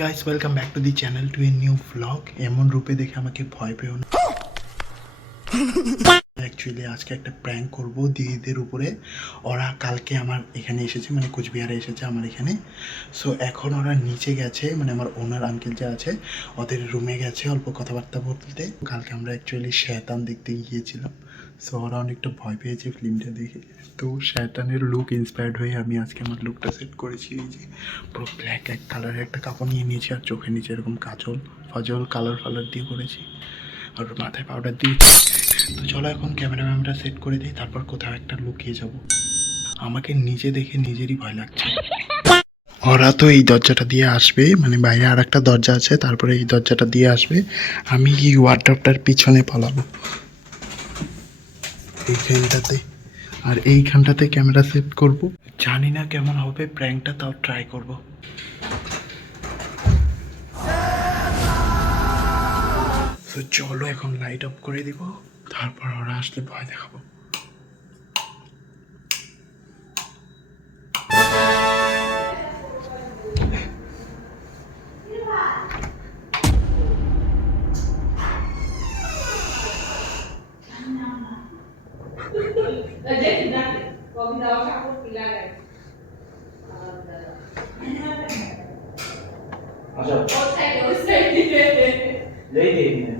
Guys welcome back to the channel to a new blog এমন রূপে দেখে আমাকে ভয় পেও না। অ্যাকচুয়ালি আজকে একটা প্র্যাঙ্ক করব দিদিদের উপরে। ওরা কালকে আমার এখানে এসেছে মানে কোচবিহারে এসেছে আমার এখানে। সো এখন ওরা নিচে গেছে মানে আমার ওনার আঙ্কেল যে আছে, ওদের রুমে গেছে অল্প কথাবার্তা বলতে। কালকে আমরা অ্যাকচুয়ালি শয়তান দেখতে গিয়েছিলাম। সো ওরা অনেকটা ভয় পেয়েছে ফিল্মটা দেখে। তো শয়তানের লুক ইন্সপায়ার্ড হয়ে আমি আজকে আমার লুকটা সেট করেছি। এই যে পুরো ব্ল্যাক এক কালারের একটা কাপড় নিয়ে নিয়েছি আর চোখের নিচে এরকম কাজল, ফজল কালার ফালার দিয়ে করেছি। আর মাথায় পাউডার দিয়ে। তো চলো এখন ক্যামেরা ম্যামটা সেট করে দিই, তারপর কোথাও একটা লুকিয়ে যাব। আমাকে নিজে দেখে নিজেরই ভয় লাগছে। ওরা তো এই দরজাটা দিয়ে আসবে মানে বাইরে আর একটা দরজা আছে, তারপরে এই দরজাটা দিয়ে আসবে। আমি এই ওয়ার্ড্রপটার পিছনে পালাবো। এইখানটাতে আর এইখানটাতে ক্যামেরা সেট করব। জানি না কেমন হবে প্র্যাঙ্কটা তাও ট্রাই করব। চলো এখন লাইট অফ করে দিব, তারপর ওরা আসলে ভয় দেখাবো। બબીરાવ ઠાકોર પીલા ગાય અચ્છા ઓછા ઓછા લઈ દેવી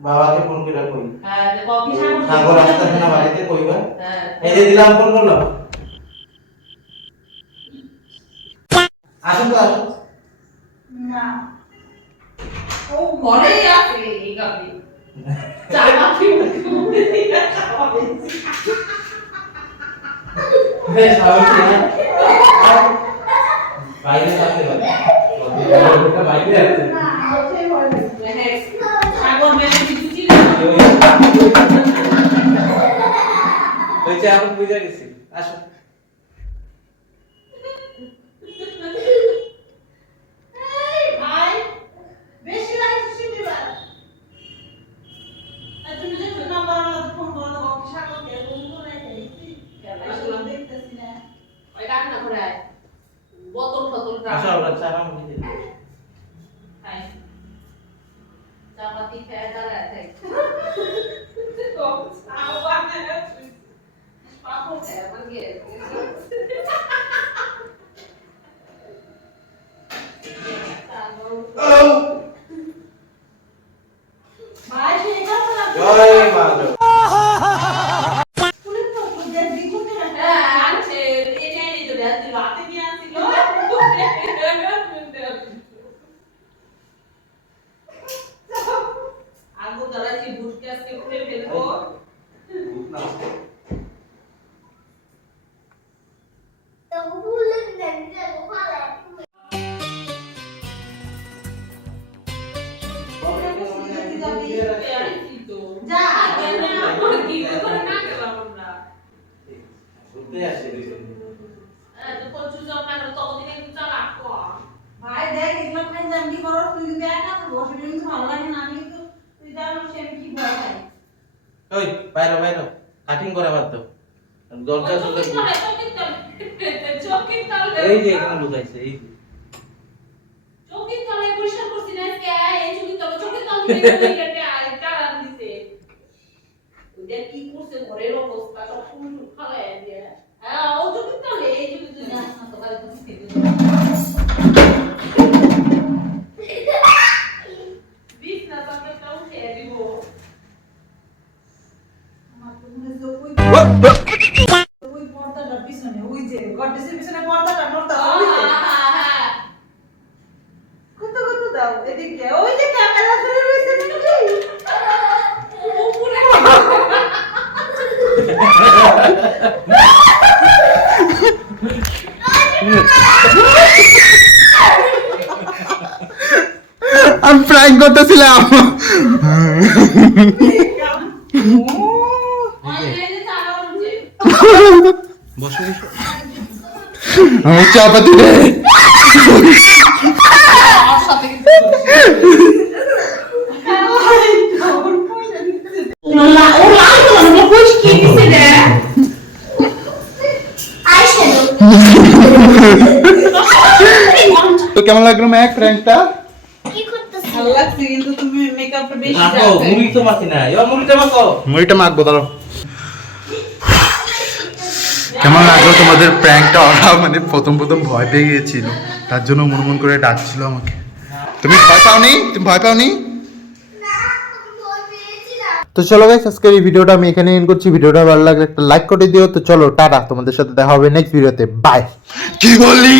বাবাকে ফোন করে কই? হ্যাঁ কফি সাগর সাগর আসতেছে না বাড়িতে কইবা? হ্যাঁ। এই যে দিলাম ফোন করল। আসুন তো আসুন। না। ও ঘরেই আছে এই কিনে হ্যাঁ স্বাভাবিক বাইরে থাকতে পারে বাইরে আছে হয়েছে এখন বুঝে গেছি। আসুন ভাই বেশি লাগে শুনিবার তুমি যে নাম্বার আলাদা ফোন করে দাও কি সাগর কে ফোন করে খেলা দেখতেছি না ওই রান্না করে আয় বোতল ফতল আসো আমরা চা নাম বুঝে খাই চাপাতি খেয়ে দাঁড়ায় থাক পাপড় খেয়ে আমার গিয়ে ভাই সেই কথা না জয় মাধব। ঘুরতে আসছে তো কচু জমা না তো দিনে কিন্তু চালাক কম ভাই দেখ এগুলো খাই জান কি করো তুই কিন্তু একা তো বসে কিন্তু ভালো লাগে না আমি তো তুই জানো সে কি ভয় পাই। ওই বাইরে বাইরে। কাটিং করে বাদ দাও। দরজা চোখের চলে তলে চোখের তলে এই যে এখানে লুকাইছে এই যে। চোখের তলে পরিষ্কার করছি না আজকে এই চোখের তলে চোখের তলে থেকে কেটে দিছে। ওদের কি করছে ঘরের অবস্থা। ওই পর্দাটার পিছনে ওই যে গডরেজের পিছনে পর্দাটা নড়তা ওই যে। কত কত দাও এদিকে ওই যে ক্যামেরা ধরে রয়েছে নাকি? আমি প্র্যাঙ্ক করতেছিলাম। বসো বসো। আমি চাপাতি রে তো কেমন লাগল ম্যাক প্র্যাঙ্কটা ভালো লাগছে কিন্তু তুমি মেকআপটা বেশি মাখো যাচ্ছে মুড়ি তো মাখি না এবার মুড়িটা মাখো মুড়িটা মাখবো দাঁড়াও কেমন লাগল তোমাদের প্র্যাঙ্কটা? ওরা মানে প্রথম প্রথম ভয় পেয়ে গিয়েছিল। তার জন্য মন মন করে ডাকছিল আমাকে। তুমি ভয় পাওনি? তুমি ভয় পাওনি? তো চলো গাইস আজকের এই ভিডিওটা আমি এখানে এন্ড করছি। ভিডিওটা ভালো লাগলে একটা লাইক করে দিও। তো চলো টাটা। তোমাদের সাথে দেখা হবে নেক্সট ভিডিওতে বাই কি বললি?